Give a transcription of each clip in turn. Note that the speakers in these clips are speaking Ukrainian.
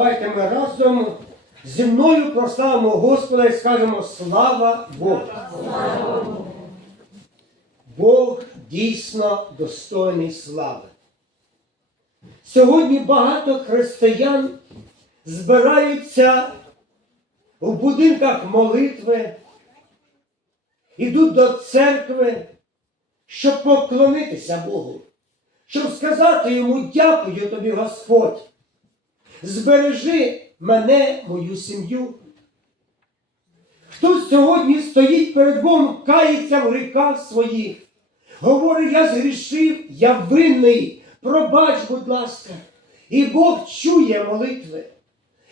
давайте ми разом зі мною прославимо Господа і скажемо слава Богу. Бог дійсно достойний слави. Сьогодні багато християн збираються у будинках молитви, ідуть до церкви, щоб поклонитися Богу, щоб сказати йому дякую тобі, Господь. Збережи мене, мою сім'ю. Хтось сьогодні стоїть перед Богом, кається в гріхах своїх. Говорить, я згрішив, я винний, пробач, будь ласка. І Бог чує молитви,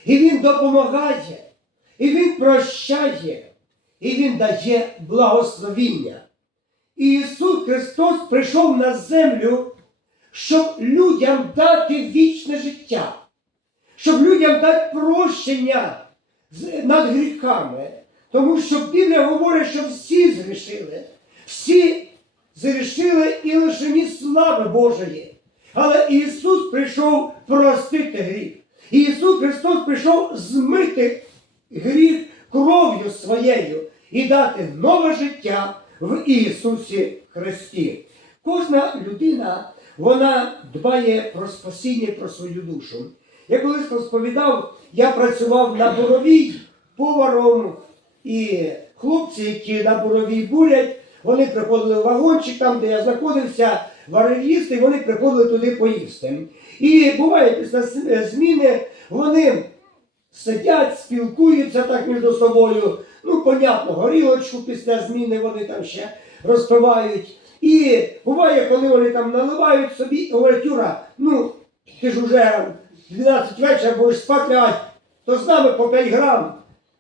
і Він допомагає, і Він прощає, і Він дає благословіння. І Ісус Христос прийшов на землю, щоб людям дати вічне життя, щоб людям дати прощення над гріхами. Тому що Біблія говорить, що всі згрішили, всі згрішили і лишені слави Божої. Але Ісус прийшов простити гріх. Ісус Христос прийшов змити гріх кров'ю своєю і дати нове життя в Ісусі Христі. Кожна людина вона дбає про спасіння, про свою душу. Я колись розповідав, я працював на буровій поваром, і хлопці, які на буровій бурять, вони приходили в вагончик, там, де я знаходився, варив їсти, і вони приходили туди поїсти. І буває після зміни вони сидять, спілкуються так між собою. Ну, понятно, горілочку після зміни вони там ще розпивають. І буває, коли вони там наливають собі говорять, Юра, ну ти ж уже 12 вечора будеш спати лягати, то з нами по 5 грам.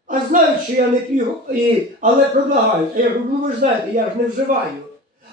А знають, що я не п'ю, і, але предлагають. А я кажу, ну ви ж знаєте, я ж не вживаю.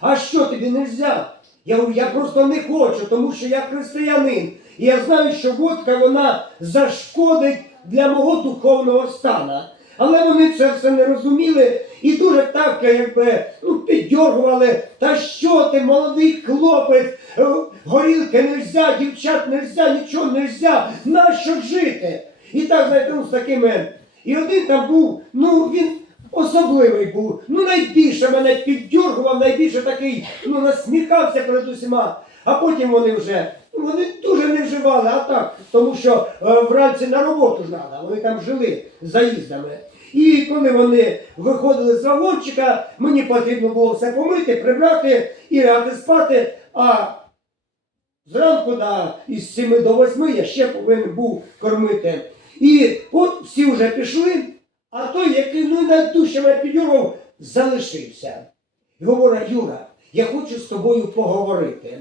А що тобі не можна? Я говорю, я просто не хочу, тому що я християнин. І я знаю, що водка вона зашкодить для мого духовного стана. Але вони це все не розуміли і дуже так, якби ну, піддергували. Та що ти, молодий хлопець, е, горілки нельзя, дівчат нельзя, нічого нельзя, нащо жити? І так, знаєте, ну, з такими. І один там був, ну він особливий був. Ну найбільше мене піддергував, найбільше такий, ну насміхався перед усіма. А потім вони вже, вони дуже не вживали, а так, тому що е, вранці на роботу ж треба, вони там жили заїздами. І коли вони виходили з вагончика, мені потрібно було все помити, прибрати і лягати спати. А зранку на, із 7 до 8 я ще повинен був кормити. І от всі вже пішли, а той, який ну, найдужче мене підірвав, залишився. І говорить, Юра, я хочу з тобою поговорити.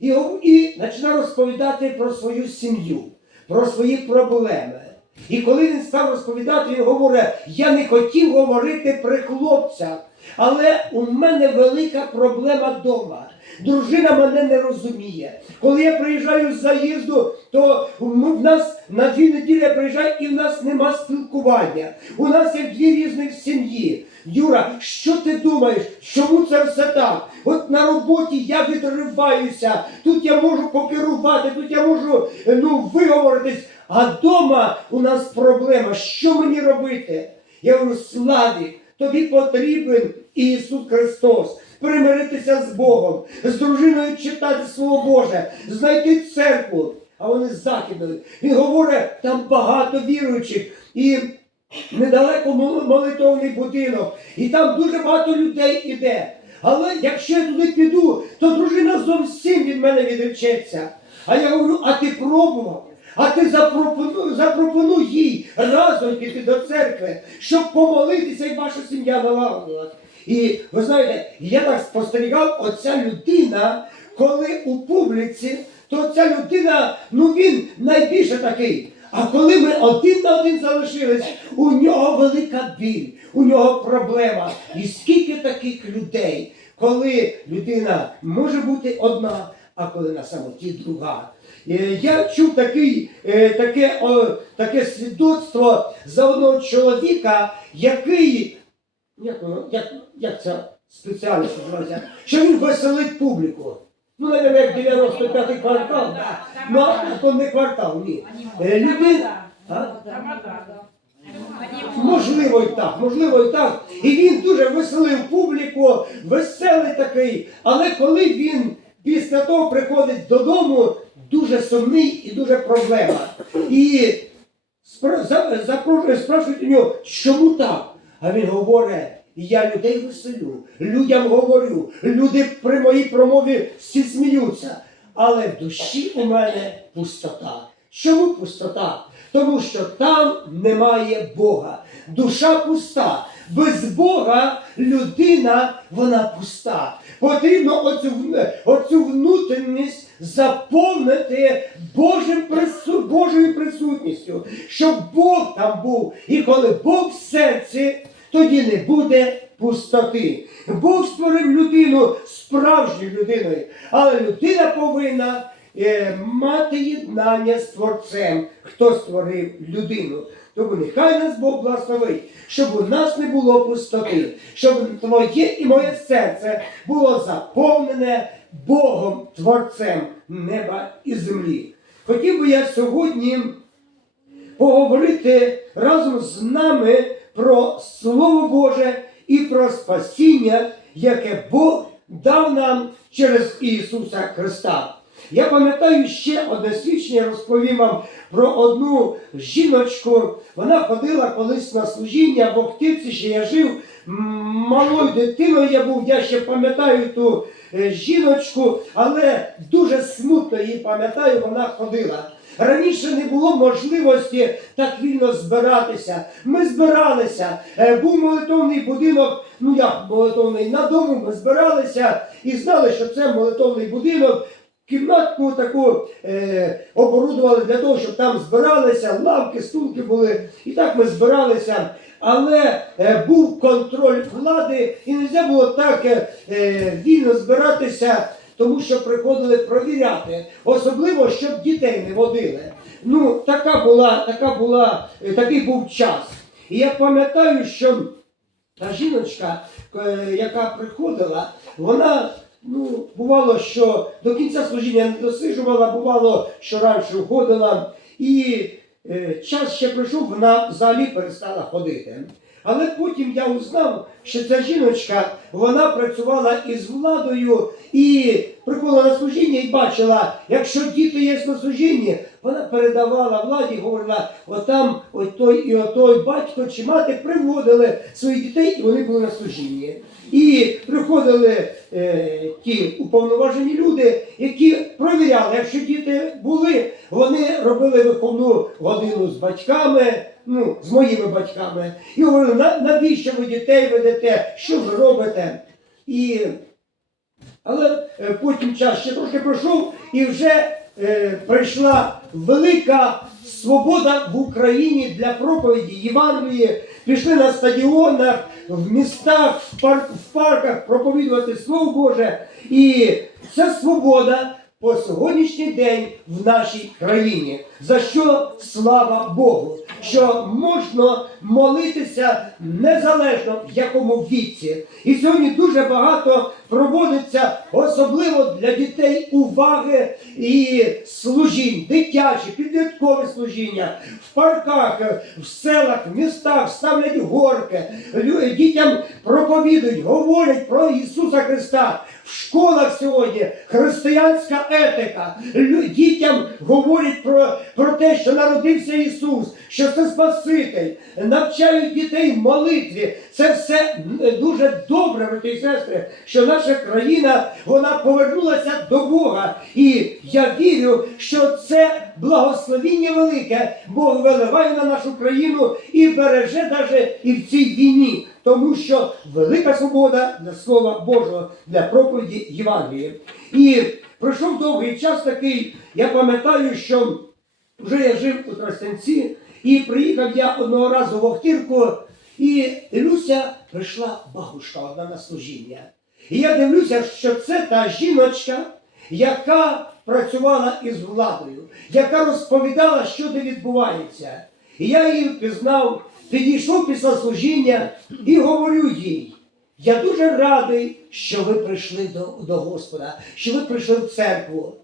І, і починав розповідати про свою сім'ю, про свої проблеми. І коли він став розповідати, він говорить, я не хотів говорити при хлопцях, але у мене велика проблема вдома. Дружина мене не розуміє. Коли я приїжджаю з заїзду, то в нас на дві неділі я приїжджаю і в нас нема спілкування. У нас є дві різних сім'ї. Юра, що ти думаєш? Чому це все так? От на роботі я відриваюся, тут я можу покерувати, тут я можу е, ну, виговоритись, а вдома у нас проблема. Що мені робити? Я говорю, Славік, тобі потрібен Ісус Христос. Примиритися з Богом, з дружиною читати Слово Боже, знайти церкву. А вони західної. Він говорить, там багато віруючих. І недалеко мол- молитовний будинок, і там дуже багато людей іде. Але якщо я туди піду, то дружина зовсім від мене відречеться. А я говорю, а ти пробував? А ти запропонуй, запропонуй їй разом піти до церкви, щоб помолитися і ваша сім'я налагодилась. І ви знаєте, я так спостерігав, оця людина, коли у публіці, то ця людина, ну він найбільше такий. А коли ми один на один залишились, у нього велика біль, у нього проблема. І скільки таких людей, коли людина може бути одна, а коли на самоті друга. Е, Я чув такий, е, таке, таке свідоцтво за одного чоловіка, який, як, як, як ця спеціальність називається, що він веселить публіку. Ну, як 95-й квартал. Ну, а то не квартал, ні. Е, Людина, а? Можливо, і так, можливо, і так. І він дуже веселив публіку, веселий такий. Але коли він після того приходить додому, дуже сумний і дуже проблема. І спрашують у нього, чому так? А він говорить. Я людей веселю, людям говорю, люди при моїй промові всі сміються. Але в душі у мене пустота. Чому пустота? Тому що там немає Бога. Душа пуста. Без Бога людина вона пуста. Потрібно оцю, оцю внутрішність заповнити Божим Божою присутністю, щоб Бог там був. І коли Бог в серці, тоді не буде пустоти. Бог створив людину справжньою людиною, але людина повинна е, мати єднання з Творцем, хто створив людину. Тому нехай нас Бог благословить, щоб у нас не було пустоти, щоб твоє і моє серце було заповнене Богом, Творцем неба і землі. Хотів би я сьогодні поговорити разом з нами про Слово Боже і про спасіння, яке Бог дав нам через Ісуса Христа. Я пам'ятаю ще одне свідчення, розповім вам про одну жіночку. Вона ходила колись на служіння в Охтирці, ще я жив малою дитиною. Я був, я ще пам'ятаю ту е, жіночку, але дуже смутно її пам'ятаю, вона ходила. Раніше не було можливості так вільно збиратися. Ми збиралися. Е, Був молитовний будинок, ну як молитовний, на дому ми збиралися і знали, що це молитовний будинок. Кімнатку таку е, оборудували для того, щоб там збиралися, лавки, стулки були. І так ми збиралися. Але е, був контроль влади і не можна було так е, е, вільно збиратися, тому що приходили провіряти, особливо щоб дітей не водили. Ну, така була, така була, е, такий був час. І я пам'ятаю, що та жіночка, е, яка приходила, вона. Ну, бувало, що до кінця служіння не досижувала, бувало, що раніше входила, і е, час ще прийшов, вона взагалі перестала ходити. Але потім я узнав, що ця жіночка вона працювала із владою і приходила на служіння і бачила, якщо діти є на служінні, вона передавала владі, говорила, отам отой і отой батько чи мати приводили своїх дітей, і вони були на служінні. І приходили е, ті уповноважені люди, які провіряли, якщо діти були, вони робили виховну годину з батьками, ну, з моїми батьками, і говорили, навіщо ви дітей ведете, що ви робите? І але е, потім час ще трошки пройшов, і вже е, прийшла велика свобода в Україні для проповіді Євангелії. Пішли на стадіонах, в містах, в, в парках проповідувати Слово Боже. І ця свобода по сьогоднішній день в нашій країні. За що слава Богу, що можна молитися незалежно в якому віці. І сьогодні дуже багато проводиться, особливо для дітей, уваги і служінь, дитячі, підліткові служіння в парках, в селах, в містах ставлять горки, дітям проповідують, говорять про Ісуса Христа. В школах сьогодні християнська етика. Дітям говорять про, про те, що народився Ісус, що це Спаситель, навчають дітей молитві. Це все дуже добре, брати і сестри, що наша країна вона повернулася до Бога. І я вірю, що це благословіння велике Бог виливає на нашу країну і береже навіть і в цій війні. Тому що велика свобода для Слова Божого, для проповіді Євангелія. І пройшов довгий час такий, я пам'ятаю, що вже я жив у Тростянці, і приїхав я одного разу в Охтирку, і дивлюся, прийшла бабушка одна на служіння. І я дивлюся, що це та жіночка, яка працювала із владою, яка розповідала, що де відбувається. І я її впізнав, підійшов після служіння і говорю їй. Я дуже радий, що ви прийшли до, до Господа, що ви прийшли в церкву.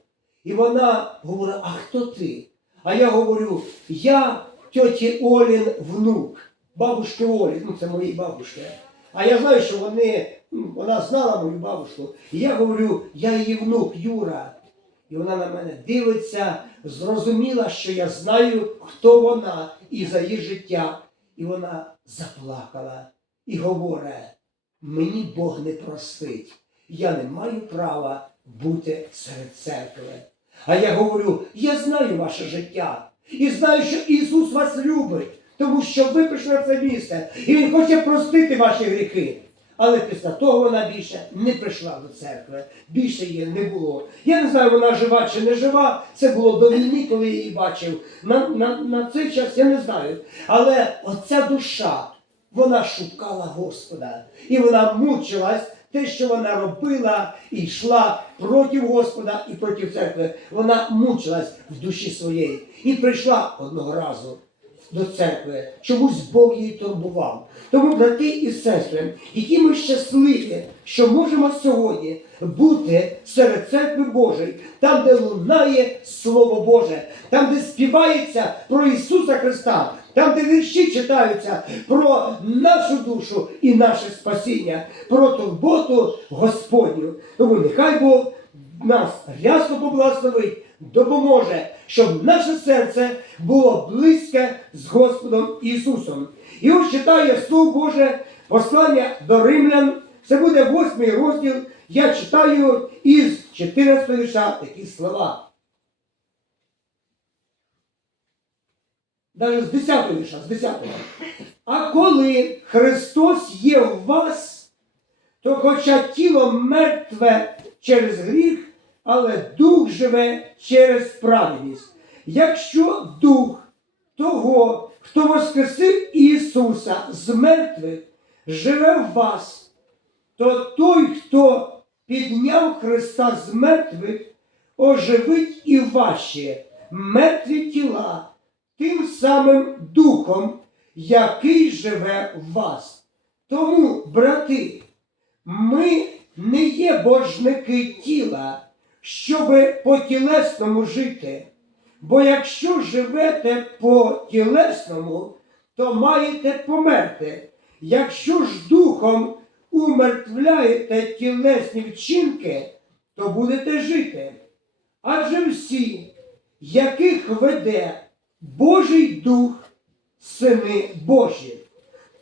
І вона говорить, а хто ти? А я говорю, я тьоті Олін внук, бабушки Олі, ну це моїй бабушки. А я знаю, що вони, вона знала мою бабушку. І я говорю, я її внук, Юра. І вона на мене дивиться, зрозуміла, що я знаю, хто вона і за її життя. І вона заплакала і говорить, мені Бог не простить. Я не маю права бути серед церкви. А я говорю, я знаю ваше життя і знаю, що Ісус вас любить, тому що ви прийшли на це місце, і Він хоче простити ваші гріхи. Але після того вона більше не прийшла до церкви, більше її не було. Я не знаю, вона жива чи не жива. Це було до війни, коли я її бачив. На, на, на цей час я не знаю. Але оця душа, вона шукала Господа. І вона мучилась те, що вона робила і йшла проти Господа і проти церкви. Вона мучилась в душі своєї і прийшла одного разу до церкви. Чомусь Бог її турбував. Тому, брати і сестри, які ми щасливі, що можемо сьогодні бути серед церкви Божої, там, де лунає Слово Боже, там, де співається про Ісуса Христа, там, де вірші читаються про нашу душу і наше спасіння, про турботу Господню. Тому нехай Бог нас рясно поблагословить, допоможе, щоб наше серце було близьке з Господом Ісусом. І ось читає Слово Боже послання до римлян. Це буде восьмий розділ. Я читаю із 14 вірша такі слова. Навіть з 10 вірша, з 10. А коли Христос є в вас, то хоча тіло мертве через гріх, але дух живе через праведність. Якщо дух того, хто воскресив Ісуса з мертвих, живе в вас, то той, хто підняв Христа з мертвих, оживить і ваші мертві тіла тим самим духом, який живе в вас. Тому, брати, ми не є божники тіла, щоби по тілесному жити. Бо якщо живете по тілесному, то маєте померти. Якщо ж духом умертвляєте тілесні вчинки, то будете жити. Адже всі, яких веде Божий Дух, сини Божі,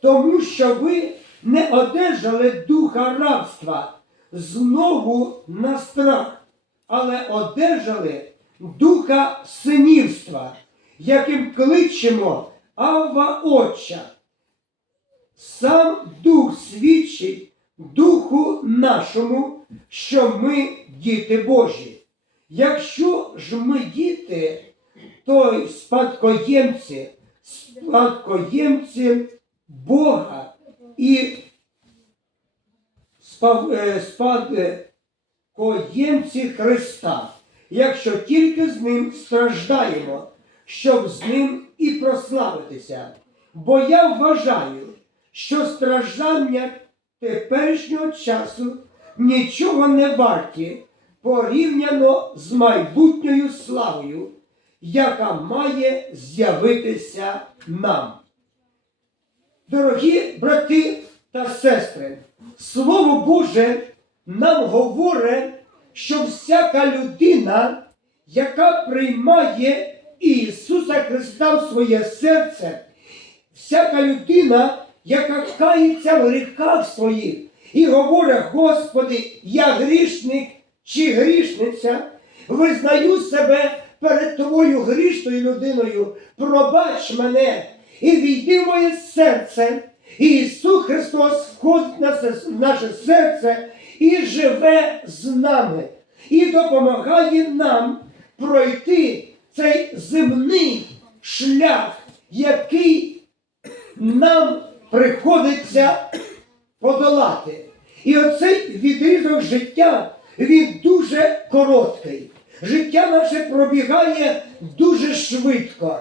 тому що ви не одержали духа рабства знову на страх, але одержали духа синівства, яким кличемо Авва Отча. Сам Дух свідчить Духу нашому, що ми діти Божі. Якщо ж ми діти, то й спадкоємці, спадкоємці Бога і спав- спадкоємці Христа, якщо тільки з ним страждаємо, щоб з ним і прославитися. Бо я вважаю, що страждання теперішнього часу нічого не варті порівняно з майбутньою славою, яка має з'явитися нам. Дорогі брати та сестри, Слово Боже нам говорить, що всяка людина, яка приймає Ісуса Христа в своє серце, всяка людина, яка кається в гріхах своїх і говорить, Господи, я грішник чи грішниця, визнаю себе перед Твоєю грішною людиною, пробач мене і війди моє серце. І Ісус Христос входить в наше серце і живе з нами, і допомагає нам пройти цей земний шлях, який нам приходиться подолати. І оцей відрізок життя, він дуже короткий. Життя наше пробігає дуже швидко.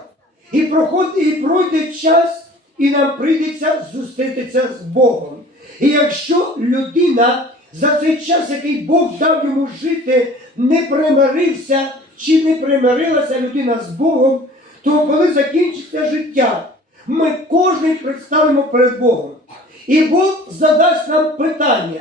І проходить, і пройде час, і нам прийдеться зустрітися з Богом. І якщо людина за цей час, який Бог дав йому жити, не примирився чи не примирилася людина з Богом, то коли закінчиться життя, ми кожен представимо перед Богом. І Бог задасть нам питання,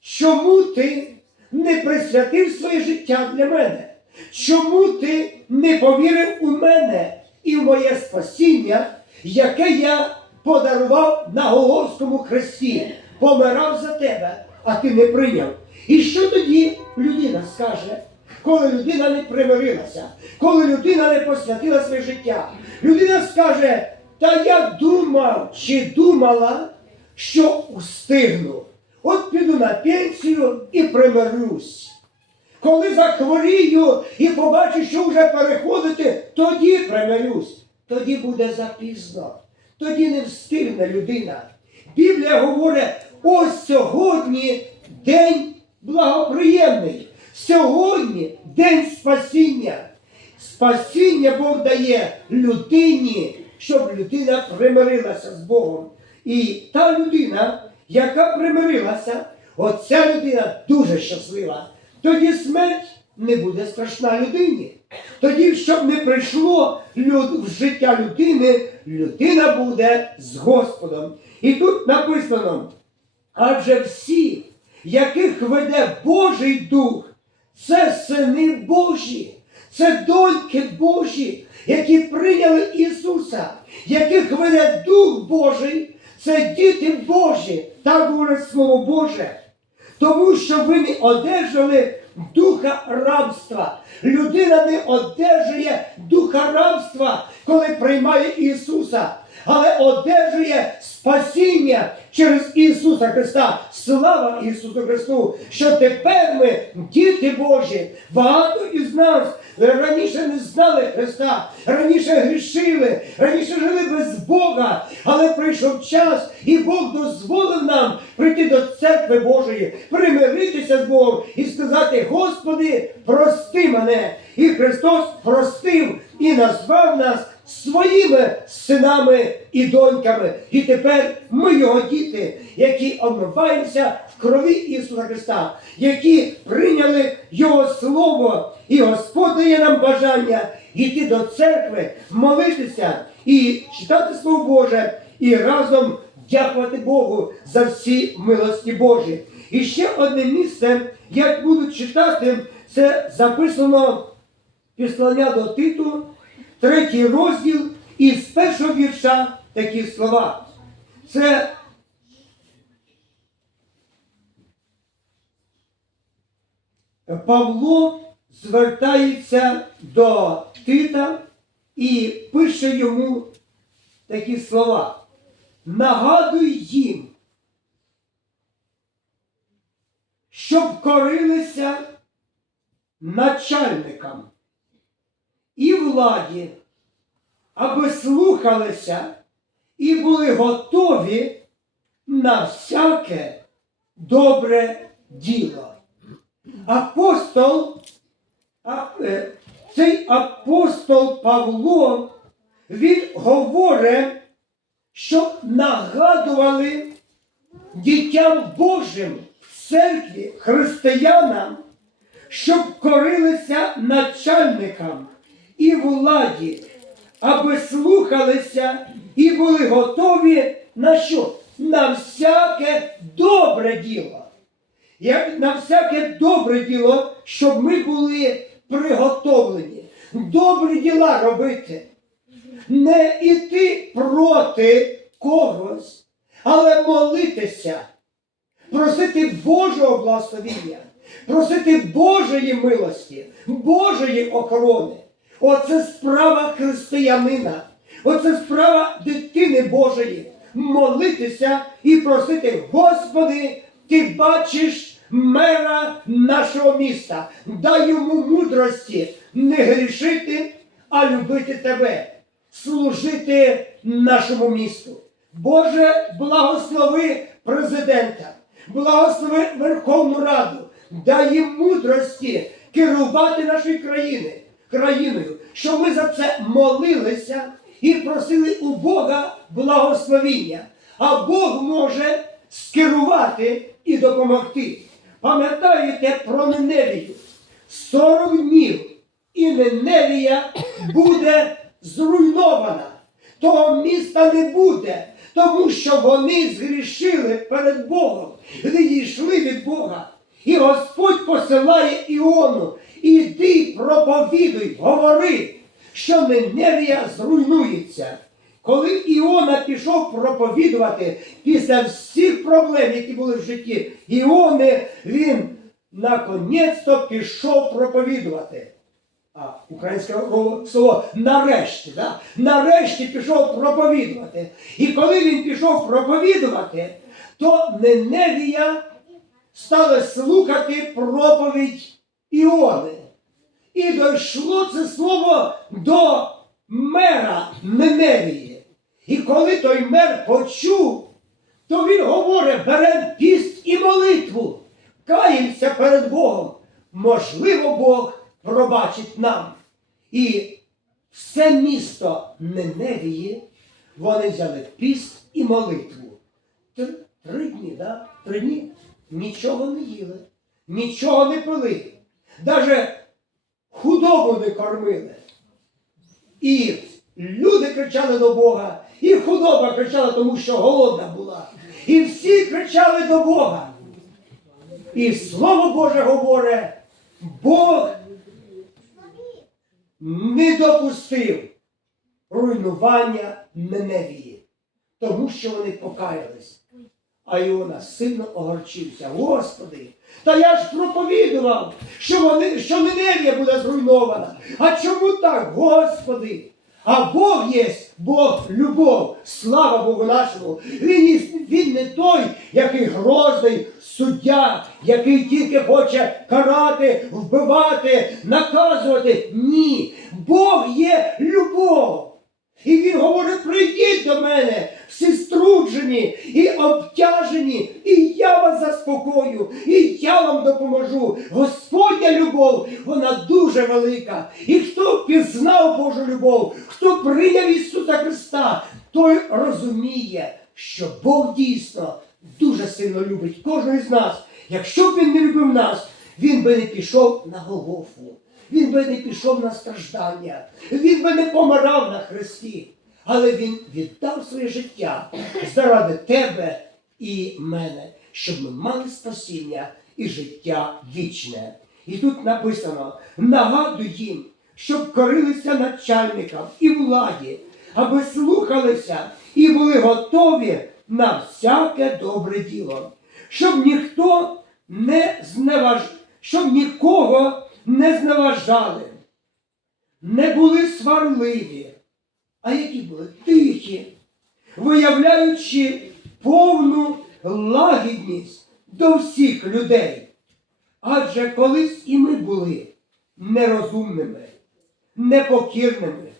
чому ти не присвятив своє життя для мене? Чому ти не повірив у мене і в моє спасіння, яке я подарував на Голгофському хресті, помирав за тебе, а ти не прийняв? І що тоді людина скаже? Коли людина не примирилася, коли людина не посвятила своє життя, людина скаже, та я думав чи думала, що устигну. От піду на пенсію і примирюсь. Коли захворію і побачу, що вже переходити, тоді примирюсь. Тоді буде запізно. Тоді не встигне людина. Біблія говорить, ось сьогодні день благоприємний. Сьогодні день спасіння. Спасіння Бог дає людині, щоб людина примирилася з Богом. І та людина, яка примирилася, оця людина дуже щаслива. Тоді смерть не буде страшна людині. Тоді, щоб не прийшло в життя людини, людина буде з Господом. І тут написано, адже всі, яких веде Божий Дух, це сини Божі, це доньки Божі, які прийняли Ісуса, яких веде Дух Божий, це діти Божі, так говорить Слово Боже. Тому що ви не одержали духа рабства. Людина не одержує духа рабства, коли приймає Ісуса, але одержує спасіння через Ісуса Христа. Слава Ісусу Христу! Що тепер ми, діти Божі, багато із нас раніше не знали Христа, раніше грішили, раніше жили без Бога, але прийшов час, і Бог дозволив нам прийти до церкви Божої, примиритися з Богом і сказати: Господи, прости мене. І Христос простив і назвав нас своїми синами і доньками. І тепер ми його діти, які омиваємося в крові Ісуса Христа, які прийняли Його Слово, і Господь дає нам бажання йти до церкви, молитися і читати Слово Боже, і разом дякувати Богу за всі милості Божі. І ще одне місце, як буду читати, це записано післання до Титу, третій розділ, і з першого вірша такі слова. Це Павло звертається до Тита і пише йому такі слова. Нагадуй їм, щоб корилися начальникам і владі, аби слухалися і були готові на всяке добре діло. Апостол, е, цей апостол Павло, він говорить, щоб нагадували дітям Божим в церкві, християнам, щоб корилися начальникам і владі, аби слухалися і були готові на що? На всяке добре діло. Як на всяке добре діло, щоб ми були приготовлені. Добрі діла робити. Не іти проти когось, але молитися просити Божого благословіння, просити Божої милості, Божої охорони. Оце справа християнина, оце справа дитини Божої. Молитися і просити, Господи, ти бачиш мера нашого міста, дай йому мудрості не грішити, а любити тебе, служити нашому місту. Боже, благослови президента, благослови Верховну Раду, дай їм мудрості керувати нашою країною, країною, щоб ми за це молилися і просили у Бога благословіння. А Бог може скерувати і допомогти. Пам'ятаєте про Неневію? 40 днів і Неневія буде зруйнована. Того міста не буде, тому що вони згрішили перед Богом, відійшли від Бога. І Господь посилає Іону, іди проповідуй, говори, що Неневія зруйнується. Коли Іона пішов проповідувати після всіх проблем, які були в житті Іони, він наконець-то пішов проповідувати. А українське слово нарешті, да? нарешті пішов проповідувати. І коли він пішов проповідувати, то Неневія стала слухати проповідь Іони. І дійшло це слово до мера Неневії. І коли той мер почув, то він говорить, бере піст і молитву, каємося перед Богом. Можливо, Бог пробачить нам. І все місто Неневії вони взяли піст і молитву. Три, три дні, да? Три дні нічого не їли, нічого не пили, навіть худобу не кормили. І люди кричали до Бога, і худоба кричала, тому що голодна була. І всі кричали до Бога. І Слово Боже говорить, Бог не допустив руйнування Неневії, тому що вони покаялись. А Іона сильно огорчився. Господи, та я ж проповідував, що, вони, що Неневія буде зруйнована. А чому так, Господи? А Бог є Бог любов, слава Богу нашому. Він, він не той, який грозний суддя, який тільки хоче карати, вбивати, наказувати. Ні, Бог є любов. І він говорить: прийдіть до мене, всі струджені і обтяжені, і я вас заспокою, і я вам допоможу. Господня любов, вона дуже велика. І хто пізнав Божу любов, хто прийняв Ісуса Христа, той розуміє, що Бог дійсно дуже сильно любить кожного з нас. Якщо б він не любив нас, він би не пішов на Голгофу. Він би не пішов на страждання, він би не помирав на хресті, але він віддав своє життя заради тебе і мене, щоб ми мали спасіння і життя вічне. І тут написано: нагадуй їм, щоб корилися начальникам і владі, аби слухалися і були готові на всяке добре діло, щоб ніхто не зневаж, щоб нікого не зневажали, не були сварливі, а які були тихі, виявляючи повну лагідність до всіх людей. Адже колись і ми були нерозумними, непокірними,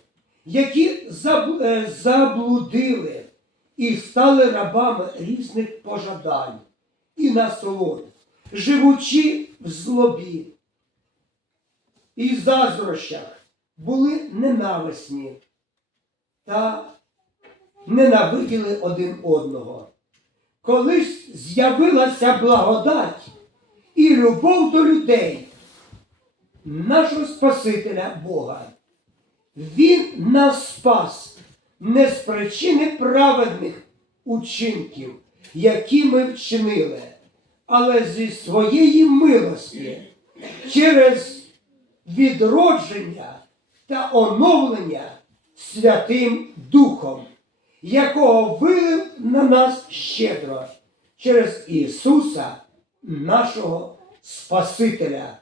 які е, заблудили і стали рабами різних пожадань і насолод, живучи в злобі і заздрощах були ненависні та ненавиділи один одного. Колись з'явилася благодать і любов до людей, нашого Спасителя Бога. Він нас спас не з причини праведних учинків, які ми вчинили, але зі своєї милості через відродження та оновлення Святим Духом, якого вилив на нас щедро через Ісуса, нашого Спасителя.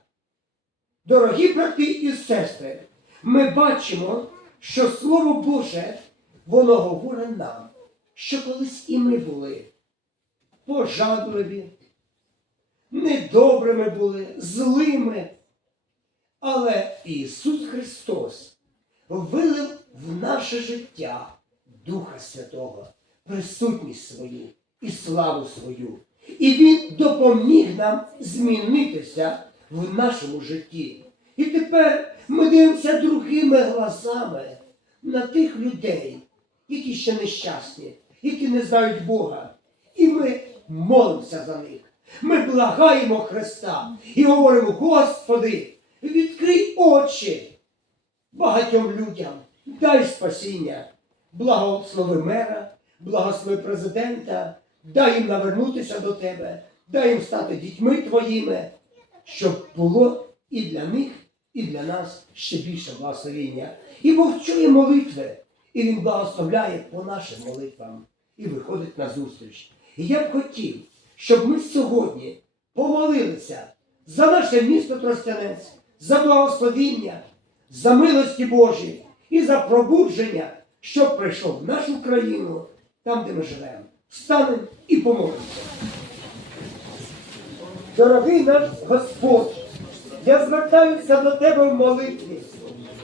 Дорогі брати і сестри, ми бачимо, що Слово Боже, воно говорить нам, що колись і ми були пожадливі, недобрими були, злими. Але Ісус Христос вилив в наше життя Духа Святого, присутність свою і славу свою. І Він допоміг нам змінитися в нашому житті. І тепер ми дивимося другими глазами на тих людей, які ще нещасні, які не знають Бога. І ми молимося за них. Ми благаємо Христа і говоримо, Господи, відкрий очі багатьом людям, дай спасіння, благослови мера, благослови президента, дай їм навернутися до тебе, дай їм стати дітьми твоїми, щоб було і для них, і для нас ще більше благословіння. І Бог чує молитви, і Він благословляє по нашим молитвам. І виходить на зустріч. І я б хотів, щоб ми сьогодні помолилися за наше місто Тростянець, за благословіння, за милості Божі і за пробудження, що прийшов в нашу країну, там, де ми живемо. Встанемо і помолимося. Дорогий наш Господь, я звертаюся до Тебе в молитві